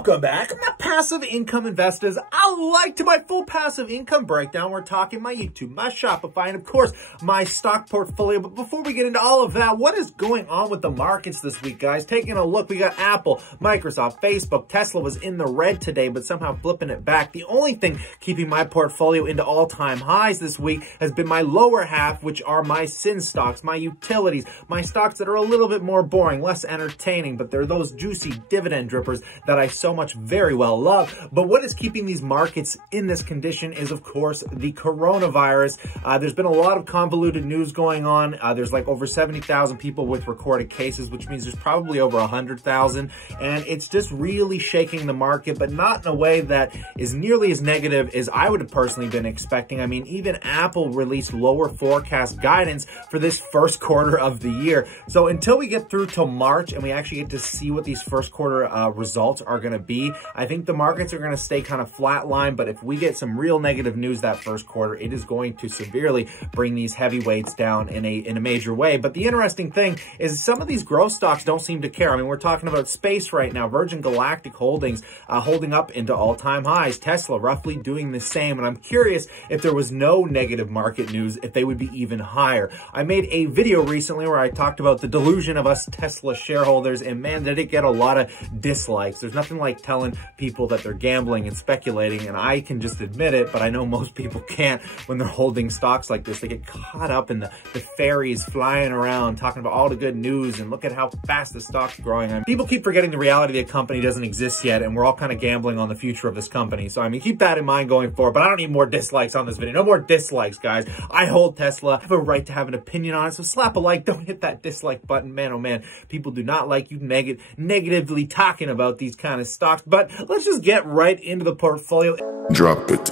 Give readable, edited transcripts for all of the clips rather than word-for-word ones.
Welcome back, my passive income investors. I like to my full passive income breakdown. We're talking my YouTube, my Shopify, and of course, my stock portfolio. But before we get into all of that, what is going on with the markets this week, guys? Taking a look, we got Apple, Microsoft, Facebook, Tesla was in the red today, but somehow flipping it back. The only thing keeping my portfolio into all-time highs this week has been my lower half, which are my sin stocks, my utilities, my stocks that are a little bit more boring, less entertaining, but they're those juicy dividend drippers that I so much very well love. But what is keeping these markets in this condition is, of course, the coronavirus. There's been a lot of convoluted news going on. There's like over 70,000 people with recorded cases, which means there's probably over 100,000. And it's just really shaking the market, but not in a way that is nearly as negative as I would have personally been expecting. I mean, even Apple released lower forecast guidance for this first quarter of the year. So until we get through till March and we actually get to see what these first quarter results are going to be, I think the markets are going to stay kind of flatline. But if we get some real negative news that first quarter, it is going to severely bring these heavyweights down in a major way. But the interesting thing is some of these growth stocks don't seem to care. I mean, we're talking about space right now. Virgin Galactic Holdings holding up into all-time highs. Tesla roughly doing the same. And I'm curious if there was no negative market news, if they would be even higher. I made a video recently where I talked about the delusion of us Tesla shareholders, and man, did it get a lot of dislikes. There's nothing like telling people that they're gambling and speculating, and I can just admit it, but I know most people can't when they're holding stocks like this. They get caught up in the fairies flying around talking about all the good news and look at how fast the stock's growing. I mean, people keep forgetting the reality that a company doesn't exist yet, and we're all kind of gambling on the future of this company. So I mean, keep that in mind going forward, but I don't need more dislikes on this video. No more dislikes, guys. I hold Tesla. I have a right to have an opinion on it, so slap a like. Don't hit that dislike button. Man, oh man, people do not like you negatively talking about these kind of stocks. But let's just get right into the portfolio. Drop it.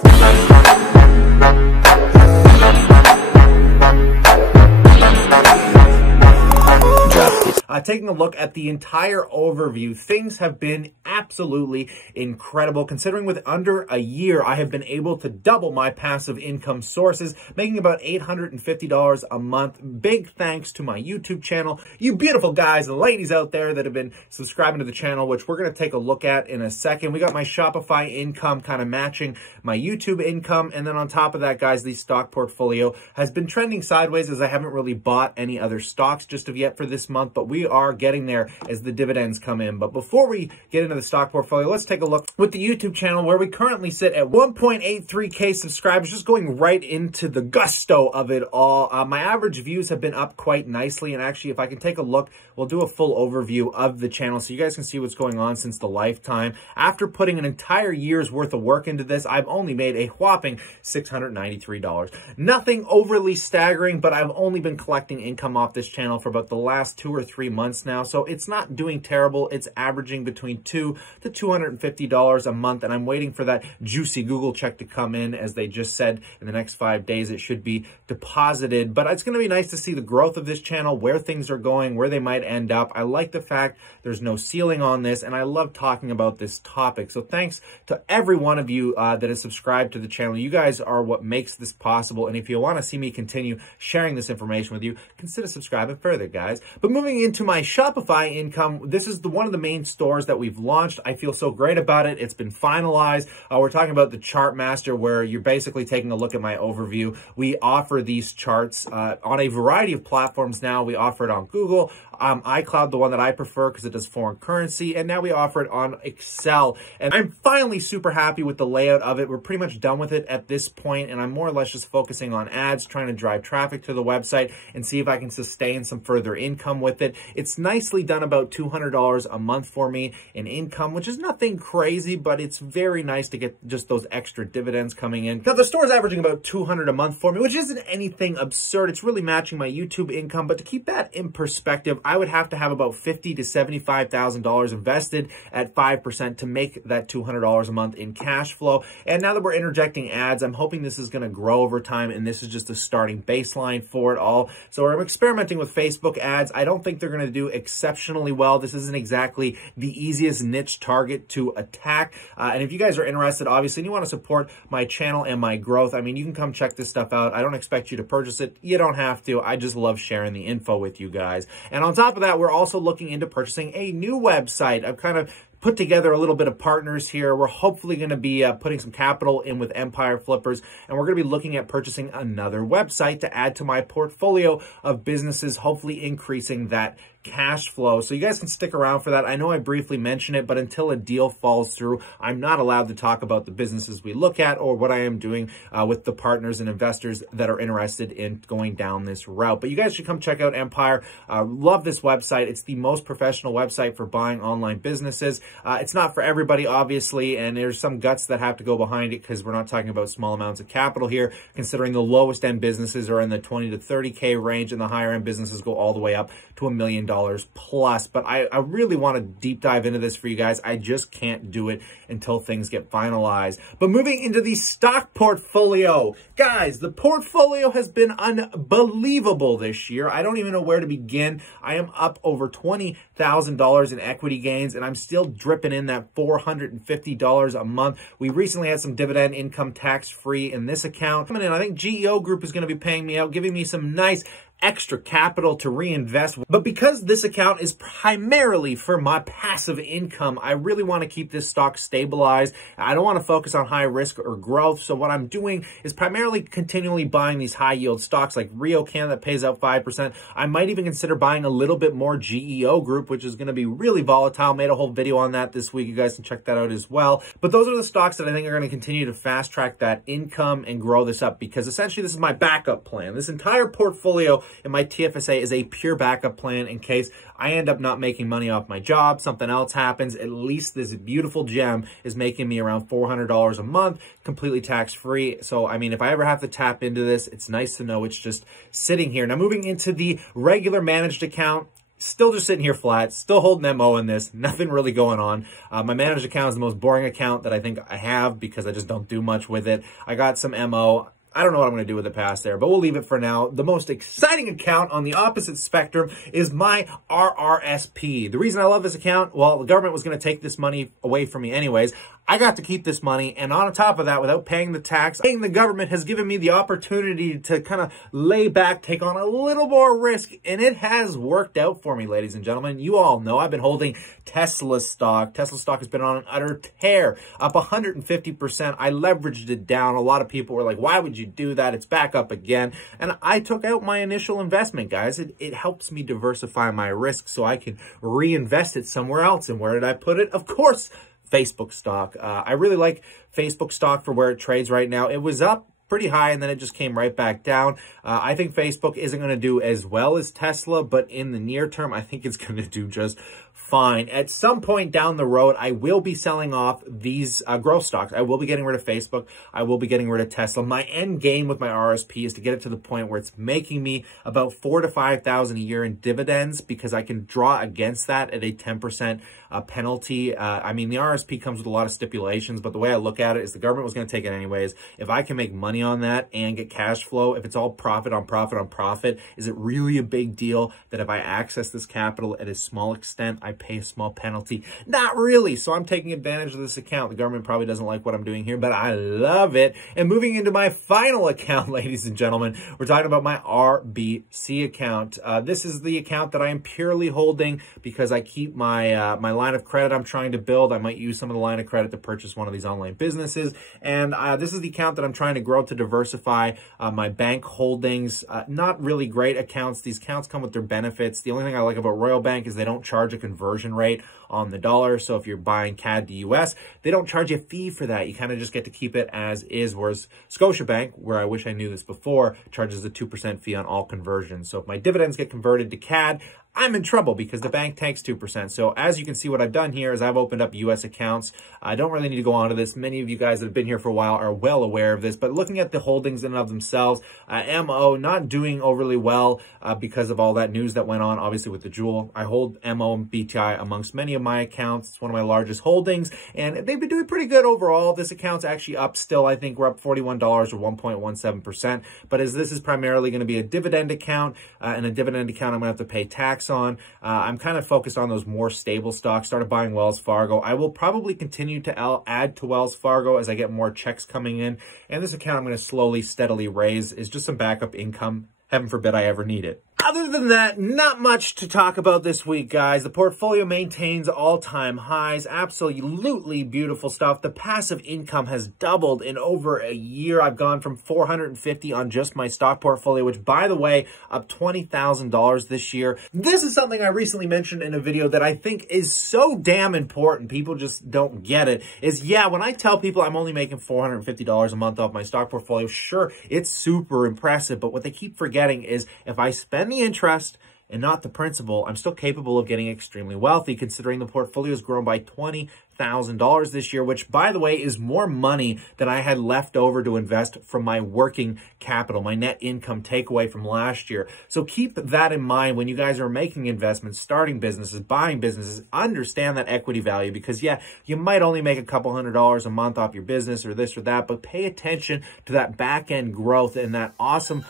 Taking a look at the entire overview, things have been absolutely incredible. Considering with under a year, I have been able to double my passive income sources, making about $850 a month. Big thanks to my YouTube channel, you beautiful guys and ladies out there that have been subscribing to the channel, which we're going to take a look at in a second. We got my Shopify income kind of matching my YouTube income. And then on top of that, guys, the stock portfolio has been trending sideways as I haven't really bought any other stocks just of yet for this month, but we are getting there as the dividends come in. But before we get into the stock portfolio, let's take a look with the YouTube channel where we currently sit at 1.83K subscribers, just going right into the gusto of it all. My average views have been up quite nicely. And actually, if I can take a look, we'll do a full overview of the channel so you guys can see what's going on since the lifetime. After putting an entire year's worth of work into this, I've only made a whopping $693. Nothing overly staggering, but I've only been collecting income off this channel for about the last 2 or 3 months now, so it's not doing terrible. It's averaging between $200 to $250 a month, and I'm waiting for that juicy Google check to come in. As they just said, in the next 5 days it should be deposited. But it's going to be nice to see the growth of this channel, where things are going, where they might end up. I like the fact there's no ceiling on this, and I love talking about this topic. So thanks to every one of you that has subscribed to the channel. You guys are what makes this possible, and if you want to see me continue sharing this information with you, consider subscribing further, guys. But moving into my Shopify income, this is one of the main stores that we've launched. I feel so great about it. It's been finalized. We're talking about the chart master, where you're basically taking a look at my overview. We offer these charts on a variety of platforms now. We offer it on Google, iCloud, the one that I prefer because it does foreign currency, and now we offer it on Excel. And I'm finally super happy with the layout of it. We're pretty much done with it at this point, and I'm more or less just focusing on ads, trying to drive traffic to the website and see if I can sustain some further income with it. It's nicely done, about $200 a month for me in income, which is nothing crazy, but it's very nice to get just those extra dividends coming in. Now, the store's averaging about $200 a month for me, which isn't anything absurd. It's really matching my YouTube income, but to keep that in perspective, I would have to have about $50,000 to $75,000 invested at 5% to make that $200 a month in cash flow. And now that we're interjecting ads, I'm hoping this is going to grow over time, and this is just a starting baseline for it all. So I'm experimenting with Facebook ads. I don't think they're going to do exceptionally well. This isn't exactly the easiest niche target to attack. And if you guys are interested, obviously, and you want to support my channel and my growth, I mean, you can come check this stuff out. I don't expect you to purchase it. You don't have to. I just love sharing the info with you guys. And on top of that, we're also looking into purchasing a new website. I've kind of put together a little bit of partners here. We're hopefully going to be putting some capital in with Empire Flippers, and we're going to be looking at purchasing another website to add to my portfolio of businesses, hopefully increasing that cash flow. So you guys can stick around for that. I know I briefly mentioned it, but until a deal falls through, I'm not allowed to talk about the businesses we look at or what I am doing with the partners and investors that are interested in going down this route. But you guys should come check out Empire. Love this website. It's the most professional website for buying online businesses. It's not for everybody, obviously, and there's some guts that have to go behind it because we're not talking about small amounts of capital here, considering the lowest end businesses are in the 20 to 30K range and the higher end businesses go all the way up to $1 million plus. But I really want to deep dive into this for you guys. I just can't do it until things get finalized. But moving into the stock portfolio, guys, the portfolio has been unbelievable this year. I don't even know where to begin. I am up over $20,000 in equity gains, and I'm still dripping in that $450 a month. We recently had some dividend income tax-free in this account coming in. I think GEO Group is going to be paying me out, giving me some nice extra capital to reinvest. But because this account is primarily for my passive income, I really want to keep this stock stabilized. I don't want to focus on high risk or growth. So what I'm doing is primarily continually buying these high yield stocks like RioCan that pays out 5%. I might even consider buying a little bit more GEO Group, which is going to be really volatile. Made a whole video on that this week. You guys can check that out as well. But those are the stocks that I think are going to continue to fast track that income and grow this up, because essentially this is my backup plan. This entire portfolio in my TFSA is a pure backup plan in case I end up not making money off my job, something else happens. At least this beautiful gem is making me around $400 a month, completely tax-free. So, I mean, if I ever have to tap into this, it's nice to know it's just sitting here. Now, moving into the regular managed account, still just sitting here flat, still holding MO in this, nothing really going on. My managed account is the most boring account that I think I have because I just don't do much with it. I got some MO. I don't know what I'm going to do with the past there, but we'll leave it for now. The most exciting account on the opposite spectrum is my RRSP. The reason I love this account, well, the government was going to take this money away from me anyways. I got to keep this money, and on top of that, without paying the tax, paying the government has given me the opportunity to kind of lay back, take on a little more risk, and it has worked out for me, ladies and gentlemen. You all know I've been holding Tesla stock. Tesla stock has been on an utter tear, up 150%. I leveraged it down. A lot of people were like, why would you do that? It's back up again. And I took out my initial investment, guys. It helps me diversify my risk so I can reinvest it somewhere else. And where did I put it? Of course, Facebook stock. I really like Facebook stock for where it trades right now. It was up pretty high and then it just came right back down. I think Facebook isn't going to do as well as Tesla, but in the near term, I think it's going to do just fine. At some point down the road, I will be selling off these growth stocks. I will be getting rid of Facebook. I will be getting rid of Tesla. My end game with my RSP is to get it to the point where it's making me about $4,000 to $5,000 a year in dividends, because I can draw against that at a 10% penalty. I mean, the RSP comes with a lot of stipulations, but the way I look at it is the government was going to take it anyways. If I can make money on that and get cash flow, if it's all profit on profit on profit, is it really a big deal that if I access this capital at a small extent, I pay a small penalty? Not really. So I'm taking advantage of this account. The government probably doesn't like what I'm doing here, but I love it. And moving into my final account, ladies and gentlemen, we're talking about my RBC account. This is the account that I am purely holding because I keep my my line of credit I'm trying to build. I might use some of the line of credit to purchase one of these online businesses. And this is the account that I'm trying to grow to diversify my bank holdings. Not really great accounts. These accounts come with their benefits. The only thing I like about Royal Bank is they don't charge a conversion rate on the dollar. So if you're buying CAD to US, they don't charge you a fee for that. You kind of just get to keep it as is. Whereas Scotiabank, where I wish I knew this before, charges a 2% fee on all conversions. So if my dividends get converted to CAD, I'm in trouble because the bank takes 2%. So as you can see, what I've done here is I've opened up US accounts. I don't really need to go on to this. Many of you guys that have been here for a while are well aware of this, but looking at the holdings in and of themselves, MO not doing overly well because of all that news that went on, obviously with the Jewel. I hold MO and BTI amongst many of my accounts. It's one of my largest holdings, and they've been doing pretty good overall. This account's actually up still. I think we're up $41 or 1.17%, but as this is primarily going to be a dividend account, and a dividend account I'm going to have to pay tax on, I'm kind of focused on those more stable stocks. Started buying Wells Fargo. I will probably continue to add to Wells Fargo as I get more checks coming in, and this account I'm going to slowly, steadily raise is just some backup income. Heaven forbid I ever need it. Other than that, not much to talk about this week, guys. The portfolio maintains all-time highs. Absolutely beautiful stuff. The passive income has doubled in over a year. I've gone from $450 on just my stock portfolio, which, by the way, up $20,000 this year. This is something I recently mentioned in a video that I think is so damn important. People just don't get it. Yeah, when I tell people I'm only making $450 a month off my stock portfolio, sure, it's super impressive. But what they keep forgetting is if I spend the interest and not the principal, I'm still capable of getting extremely wealthy, considering the portfolio has grown by $20,000 this year, which, by the way, is more money than I had left over to invest from my working capital, my net income takeaway from last year. So keep that in mind when you guys are making investments, starting businesses, buying businesses. Understand that equity value, because yeah, you might only make a couple $100s a month off your business or this or that, but pay attention to that back end growth and that awesome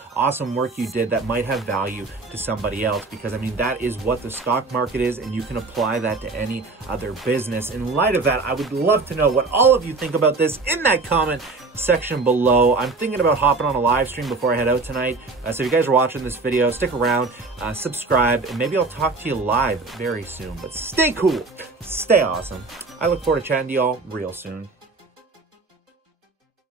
work you did that might have value to somebody else, because I mean, that is what the stock market is, and you can apply that to any other business. In light of that, I would love to know what all of you think about this in that comment section below. I'm thinking about hopping on a live stream before I head out tonight. So if you guys are watching this video, stick around, subscribe, and maybe I'll talk to you live very soon. But stay cool, stay awesome. I look forward to chatting to y'all real soon.